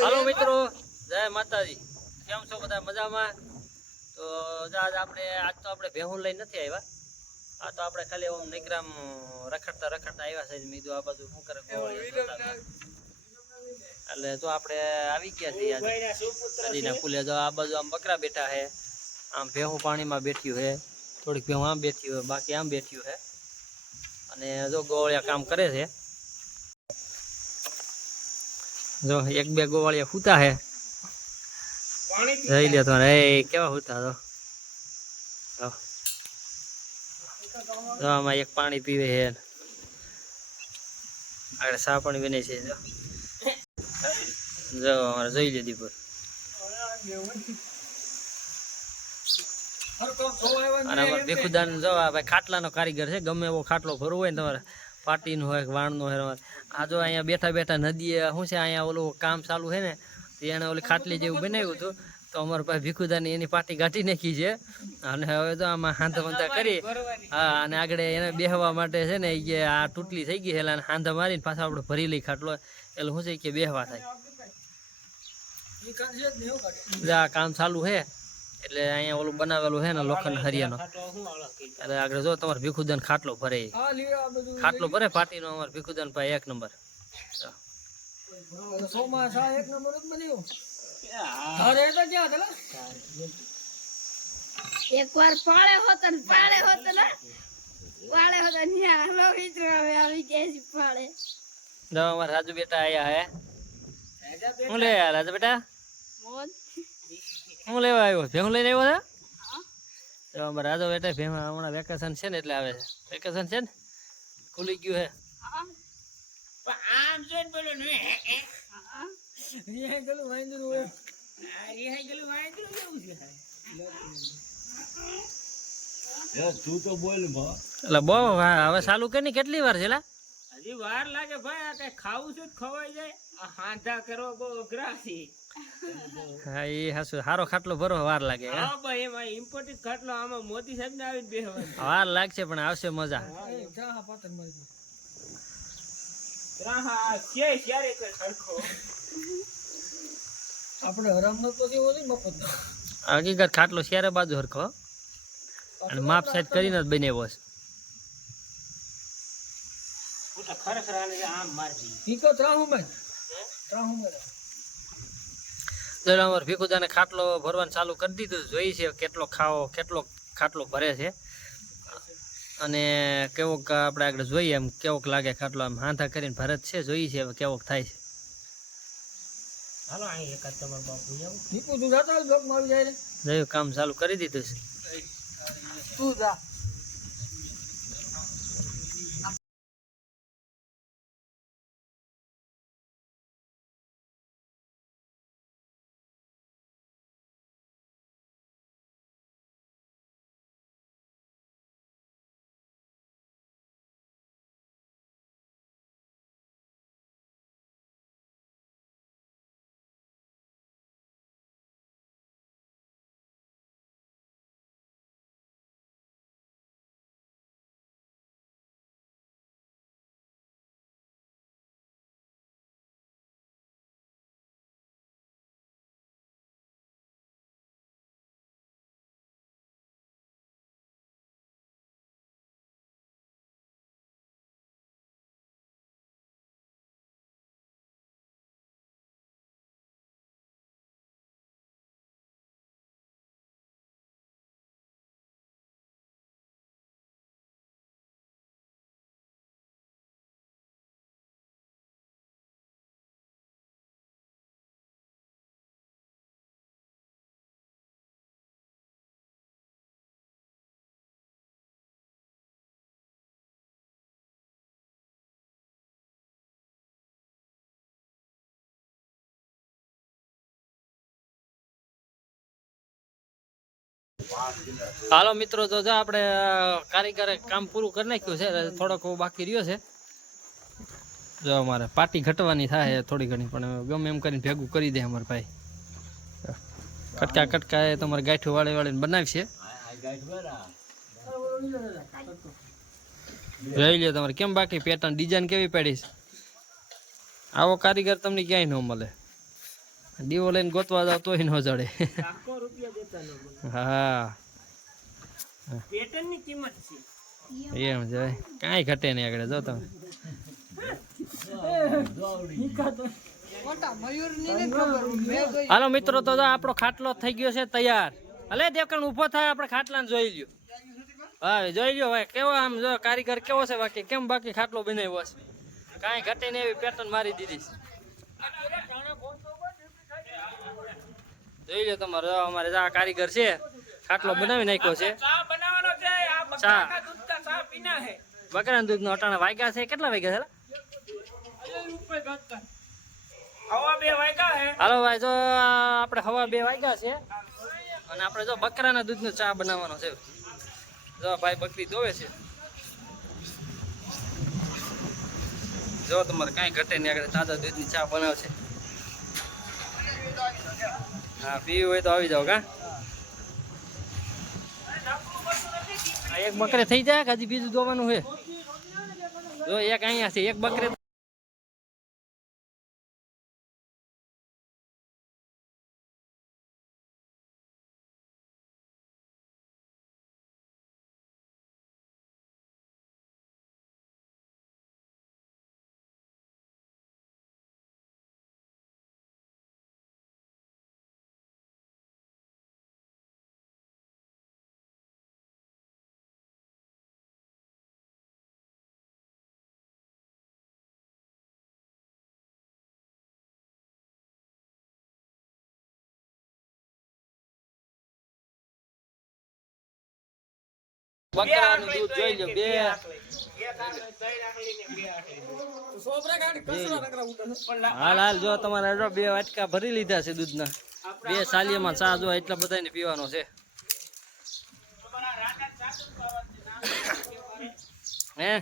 હાલો મિત્રો, જય માતાજી. કેમ છો બધા? મજામાં? તો આજ આપણે ભેહું લઈને નથી આવ્યા. આ તો આપણે ખાલી ઓમ નિગ્રામ રખડતા આવ્યા છે. મીધું આ બાજુ શું કરે એટલે તો આપણે આવી ગયા છીએ નદીના પુલે. જો આ બાજુ આમ બકરા બેઠા છે, આમ ભેહું પાણીમાં બેઠ્યું છે, થોડીક ભેહું આમ બેઠી હોય, બાકી આમ બેઠ્યું છે. અને જો ગોળિયા કામ કરે છે. જો એક બે ગોવાળિયા હુતા હે, જઈ લે તો કેવા હુતા તો આમાં એક પાણી પીવે છે, આગળ સા પાણી બને છે. જો અમારે જોઈ લે દીપર. અને અમારે ભીખુદાન જો ભાઈ ખાટલાનો કારીગર છે. ગમે એવો ખાટલો ભરવો હોય ને તમારે, પાટીનો હોય વાણનો હોય. આ જો અહીંયા બેઠા બેઠા નદીએ શું છે, અહીંયા ઓલું કામ ચાલુ છે ને, એને ઓલી ખાટલી જેવું બનાવ્યું હતું. તો અમારા પાસે ભીખુદાની એની પાટી કાઢી નાખી છે. અને હવે તો આમાં હાંધા વાંધા કરી, હા, અને આગળ એને બેહવા માટે છે ને એ આ તૂટલી થઈ ગઈ છે, એટલે હાંધા મારીને પાછા આપણે ભરી લઈ ખાટલો. એટલે શું છે કે બેહવા થાય. આ કામ ચાલુ છે એટલે અહીંયા ઓલું બનાવેલું છે ને લોખંડ હરિયાનો. એટલે આગળ જો તમારે ભીખુદાન ખાટલો ભરે, પાટીનો. અમારે ભીખુદાન ભાઈ એક નંબર. એક વાર પાળે હોતો ને આવી ગયા પાળે. જો અમારા રાજુ બેટા આયા હે. શું લે રાજુ બેટા? શું લેવા આવ્યો? ભેહું લઈને આવ્યો છે? તો અમારા રાજુ બેટા ભેહું હમણાં વેકેશન છે ને એટલે આવે છે. વેકેશન છે ને, ખુલી ગયું હે. એટલે બહુ હવે ચાલુ કરી કેટલી વાર છે? હજી વાર લાગે ભાઈ. આ કઈ ખાવું છું ખવાઈ જાય. આ હાંધા કરો બહુ અઘરા છે. હા, એ હાસુ. સારો ખાટલો ભરો વાર લાગે. હા ભાઈ, એમાં ઇમ્પોર્ટેન્ટ ખાટલો આમાં મોદી સાહેબ ને આવીને બેહવાનું. વાર લાગશે પણ આવશે મજા. હકીકત ખાટલો શેરે બાજુ હરખો અને માપ સાઈડ કરીને જ બનાવ્યો છે. અમારે ભીખુદાને ખાટલો ભરવાનું ચાલુ કરી દીધું. જોઈ છે કેટલો ખાટલો ભરે છે અને કેવોક આપણે આગળ જોઈએ એમ કેવોક લાગે ખાટલો. આમ હાંધા કરીને ભરત છે, જોઈ છે હવે કેવોક થાય છે. જોયું કામ ચાલુ કરી દીધું છે. હાલો મિત્રો, તો જો આપણે કારીગરે કામ પૂરું કરી નાખ્યું છે. થોડોક બાકી રહ્યો છે. જો અમારે પાટી ઘટવાની થાય થોડી ઘણી, પણ ગમે એમ કરીને ભેગું કરી દે અમારે ભાઈ. કટકા એ તમારે ગાંઠું વાળીને બનાવશે. જોઈ લો તમારે કેમ બાકી પેટર્ન ડિઝાઇન કેવી પડી છે. આવો કારીગર તમને ક્યાંય ન મળે. દીવો લઈને ગોતવા જાવ તોય ન જડે. લાખો રૂપિયા દેતા ન મળે. હા પેટર્નની કિંમત છે. એમ છે કાંઈ ઘટે નહીં આગળ જો તમે. હાલો મિત્રો તો જો આપણો ખાટલો થઈ ગયો છે તૈયાર. હલે દેવકણ ઊભો થાય આપણે ખાટલાને જોઈ લ્યો. હા જોઈ લ્યો ભાઈ કેવો આમ જો કારીગર કેવો છે બાકી કેમ બાકી ખાટલો બનાવ્યો છે કાંઈ ઘટે નહીં એવી પેટર્ન મારી દીધી છે. જોઈ લો તમારે અમારે આ કારીગર છે ખાટલો બનાવી નાખ્યો છે. ચા બનાવવાનો છે. આ બકરાના દૂધના ચા પીના હે. બકરાના દૂધનો અટાણા વાગ્યા છે કેટલા વાગ્યા છે? હવા 2 વાગ્યા હે. હાલો ભાઈ જો આપણે હવા 2 વાગ્યા છે અને આપણે જો બકરાના દૂધનો ચા બનાવવાનો છે. જો ભાઈ બકરી દોવે છે. જો તમારે કાંઈ ઘટે નહીં આગળ તાજા દૂધની ચા બનાવશે. હા પીવું હોય તો આવી જાવ કા. એક બકરે થઈ જાય કે હજી બીજું દોવાનું છે? જો એક અહીંયા છે એક બકરે. બકરાનું દૂધ જોઈ લો 2 હાલ હાલ જો તમારે 2 વાટકા ભરી લીધા છે દૂધના. 2 સાલીયામાં ચા જો એટલા બધાને પીવાનો છે. હે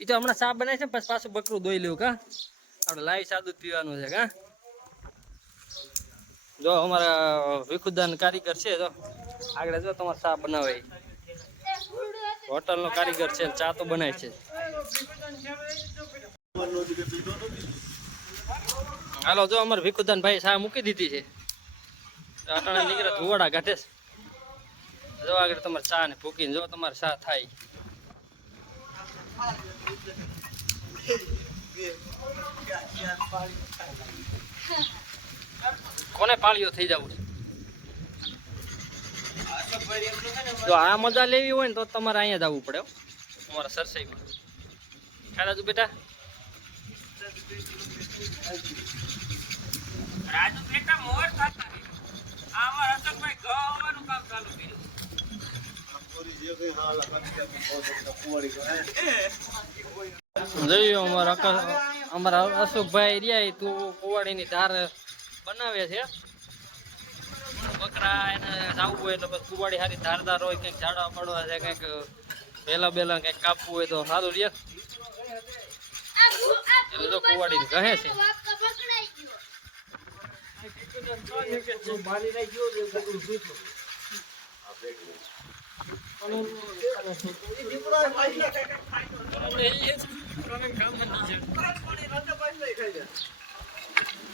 ઈ તો હમણાં ચા બનાય છે પછી પાછું બકરું દોઈ લેવું કા. આપણે લાઈવ ચા દૂધ પીવાનું છે કા. જો અમારા વિખુદાન કારીગર છે જો આગળ જો તમારે ચા બનાવે. હોટલ નો કારીગર છે ચા તો બનાય છે. હાલો જો અમારે ભીખુદાન ભાઈ ચા મૂકી દીધી છે. અટાણે નીકળે ધુવાડા કાઢે છે. જો આગળ તમારે ચા ને ભૂકીને જો તમારે ચા થાય. કોને પાળીઓ થઈ જવું છે? જો આ મજા લેવી હોય ને તો તમારે અહીંયા જવું પડે તમારા સરસાઈમાં. ખાધા તું બેટા? રાજુ બેટા મોર ખાતા હે. આમાં રતનભાઈ ગવાનું કામ ચાલુ કર્યું. જોયું અમારા અશોકભાઈ રહ્યા તું કુવાડીની ધાર બનાવે છે. બકરા એને જાવું હોય એટલે બસ કુવાડી સારી ધારદાર હોય કંઈક ઝાડા પડવા છે કંઈક બેલા બેલા કંઈક કાપવું હોય તો સારું રે. એટલે તો કુવાડી કહે છે.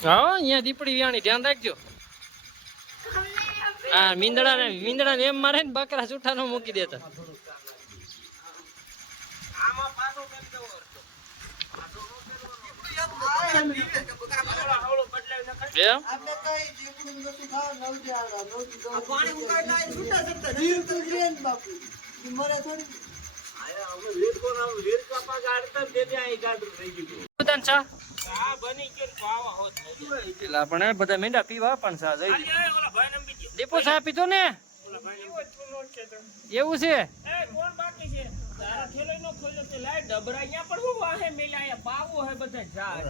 હા અહીંયા દીપડી વ્યાણી ધ્યાન રાખજો. હા મીંદડા ને એમ મારે ને બકરા છૂટા નો મૂકી દેતા. પણ બધા મીંડા પીવા પણ સા દીપો સા પીધો ને એવું છે.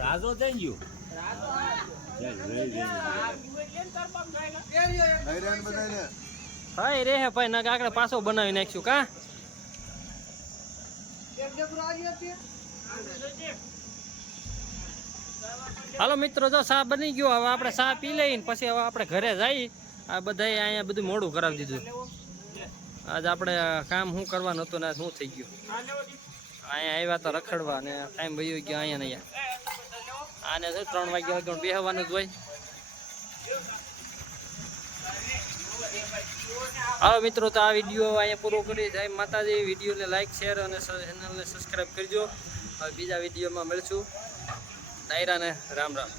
રાજો થઈ ગયો. હા રે હે ભાઈ ના આગળ પાછો બનાવી નાખશું કા. હાલો મિત્રો જો ચા બની ગયો. હવે આપણે ચા પી લઈને પછી હવે આપણે ઘરે જઈ. આ બધાએ અહીંયા બધું મોડું કરાવી દીધું. આજ આપણે કામ શું કરવાનું હતું ને શું થઈ ગયું. અહીંયા આવ્યા તો રખડવા ને ટાઈમ વયો ગયો અહીંયા ને આને છે 3 વાગ્યા સુધી બેહવાનું જ હોય. હાલો મિત્રો, તો આ વિડીયો અહીંયા પૂરો કરી. જય માતાજી. વિડીયોને લાઈક, શેર અને ચેનલને સબસ્ક્રાઈબ કરજો. હવે બીજા વિડીયોમાં મળશું. ડાયરાને રામ રામ.